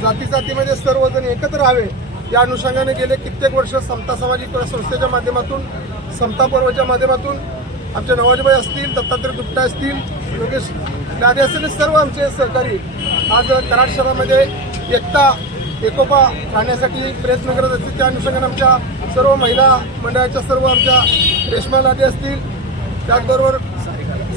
जाती जातीमध्ये सर्वजण एकत्र राहावे या अनुषंगाने गेले कित्येक वर्ष समता सामाजिक संस्थेच्या माध्यमातून, समता पर्वच्या माध्यमातून आमचे नवाजबाई असतील, दत्तात्रय दुपटा असतील, योगेश लादे असतील, सर्व आमचे सहकारी आज कराड शहरामध्ये एकता एकोपा राहण्यासाठी प्रयत्न करत असतील. त्या अनुषंगाने आमच्या सर्व महिला मंडळाच्या सर्व आमच्या रेश्मा लादे असतील, त्याचबरोबर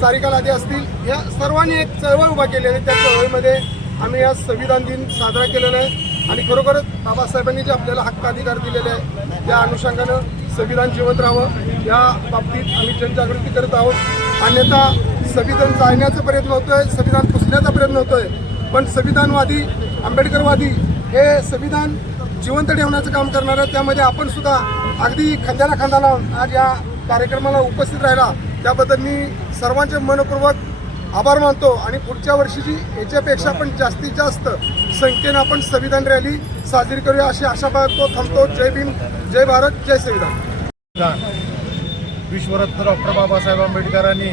सारिका लादे असतील, या सर्वांनी एक चळवळ उभा केलेली आहे. त्या चळवळीमध्ये आम्ही आज संविधान दिन साजरा केलेला आहे आणि खरोखरच बाबासाहेबांनी जे आपल्याला हक्क अधिकार दिलेले आहे त्या अनुषंगानं संविधान जिवंत राहावं या बाबतीत आम्ही जनजागृती करत आहोत. अन्यथा संविधान जाळण्याचा प्रयत्न होतोय, संविधान पुसण्याचा प्रयत्न होतोय, पण संविधानवादी आंबेडकरवादी हे संविधान जिवंत ठेवण्याचं काम करणार आहे. त्यामध्ये आपण सुद्धा अगदी खांद्याला खांदा लावून आज या कार्यक्रमाला उपस्थित राहिला त्याबद्दल मी सर्वांचे मनपूर्वक आभार मानतो आणि पुढच्या वर्षीची याच्यापेक्षा पण जास्तीत जास्त संख्येनं आपण संविधान रॅली साजरी करूया अशी आशा बाळगतो. थांबतो. जय भीम, जय भारत, जय संविधान. विश्वरत्न डॉक्टर बाबासाहेब आंबेडकरांनी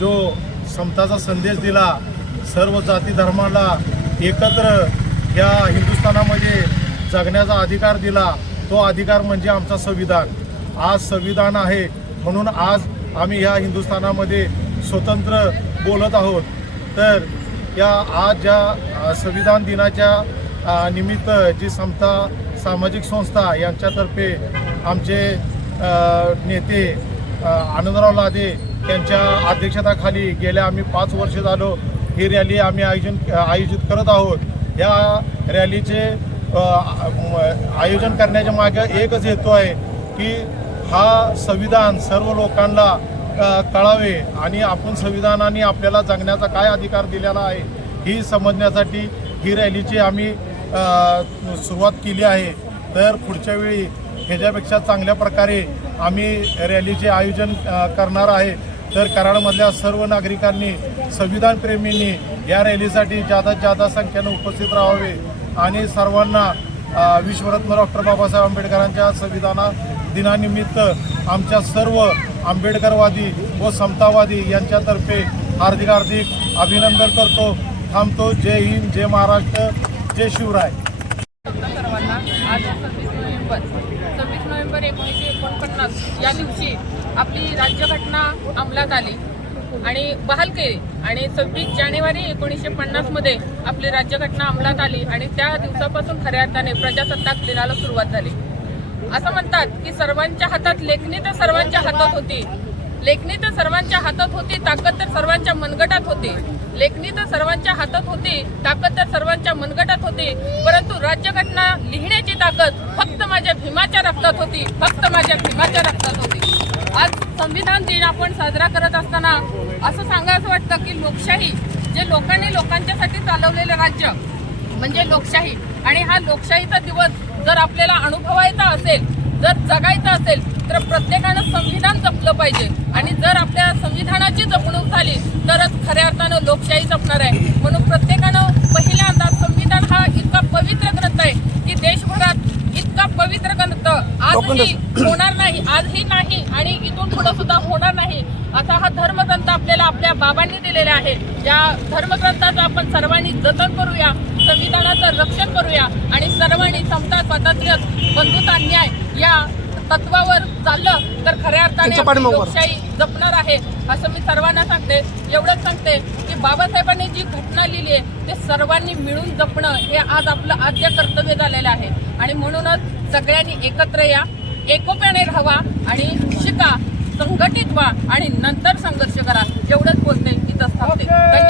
जो समताचा संदेश दिला, सर्व जाती धर्माला एकत्र या हिंदुस्थानामध्ये जगण्याचा अधिकार दिला, तो अधिकार म्हणजे आमचा संविधान. आज संविधान आहे म्हणून आज आम्ही ह्या हिंदुस्थानामध्ये स्वतंत्र बोलत आहोत. तर या आज ज्या संविधान दिनाच्या निमित्त जी समता सामाजिक संस्था यांच्यातर्फे आमचे नेते आनंदराव लादे यांच्या अध्यक्षतेखाली गेल्या आम्ही 5 वर्ष झालो ही रॅली आम्ही आयोजित करत आहोत. या रॅलीचे आयोजन करण्याच्या मागे एकच हेतू आहे की हा संविधान सर्व लोकांना कळावे आणि आपण संविधानाने आपल्याला जगण्याचा काय अधिकार दिलेला आहे ही समजण्यासाठी ही रॅलीची आम्ही सुरुवात केली आहे. तर पुढच्या वेळी ह्याच्यापेक्षा चांगल्या प्रकारे आम्ही रॅलीचे आयोजन करणार आहे. तर कराडमधल्या सर्व नागरिकांनी, संविधानप्रेमींनी या रॅलीसाठी जास्तीत जास्त संख्येनं उपस्थित राहावे आणि सर्वांना विश्वरत्न डॉक्टर बाबासाहेब आंबेडकरांच्या संविधान दिनानिमित्त आमच्या सर्व आंबेडकरवादी व समतावादी यांच्यातर्फे हार्दिक अभिनंदन करतो. थांबतो. जय हिंद, जय महाराष्ट्र, जय शिवराय. सर्वांना आज 26 नोव्हेंबर 1949 या दिवशी आपली राज्यघटना अंमलात आली आणि बहाल केली आणि 26 जानेवारी 1950 मध्ये आपली राज्यघटना अंमलात आली आणि त्या दिवसापासून खऱ्या अर्थाने प्रजासत्ताक दिनाला सुरुवात झाली. असं म्हणतात की सर्वांच्या हातात लेखणी तर सर्वांच्या हातात होती, लेखणी तर सर्वांच्या हातात होती, ताकद तर सर्वांच्या मनगटात होती. लेखणी तर सर्वांच्या हातात होती, ताकद तर सर्वांच्या मनगटात होती, परंतु राज्यघटना लिहिण्याची ताकद फक्त माझ्या भीमाच्या रक्तात होती, फक्त माझ्या भीमाच्या रक्तात होती. आज संविधान दिन आपण साजरा करत असताना असं सांगायचं वाटतं की लोकशाही, जे लोकांनी लोकांच्यासाठी चालवलेलं राज्य म्हणजे लोकशाही, आणि हा लोकशाहीचा दिवस जर आपल्याला अनुभवायचा असेल, जर जगायचं असेल तर प्रत्येकानं संविधान जपलं पाहिजे आणि जर आपल्या संविधानाची जपणूक झाली तरच खऱ्या अर्थानं लोकशाही जपणार आहे. म्हणून प्रत्येकानं पहिल्यांदा संविधान हा इतका पवित्र ग्रंथ आहे की देशभरात इतका पवित्र ग्रंथ आजही होणार नाही, आजही नाही आणि इथून पुढे सुद्धा होणार नाही असा हा धर्मग्रंथ आपल्याला आपल्या बाबांनी दिलेला आहे. या धर्मग्रंथाचं आपण सर्वांनी जतन करूया, संविधानाचं रक्षण करूया आणि सर्वांनी समता, स्वातंत्र्य, बंधुता, न्याय या तत्वावर चाललं तर खऱ्या अर्थाने लोकशाही जपणार आहे असं मी सर्वांना सांगते. एवढंच सांगते की बाबासाहेबांनी जी घटना लिहिली आहे ते सर्वांनी मिळून जपणं हे आज आपलं आद्य कर्तव्य झालेलं आहे आणि म्हणूनच सगळ्यांनी एकत्र या, एकोप्याने राहावा आणि शिका, संघटित व्हा आणि नंतर संघर्ष करा. एवढंच बोलते, इथंच थांबते. धन्यवाद.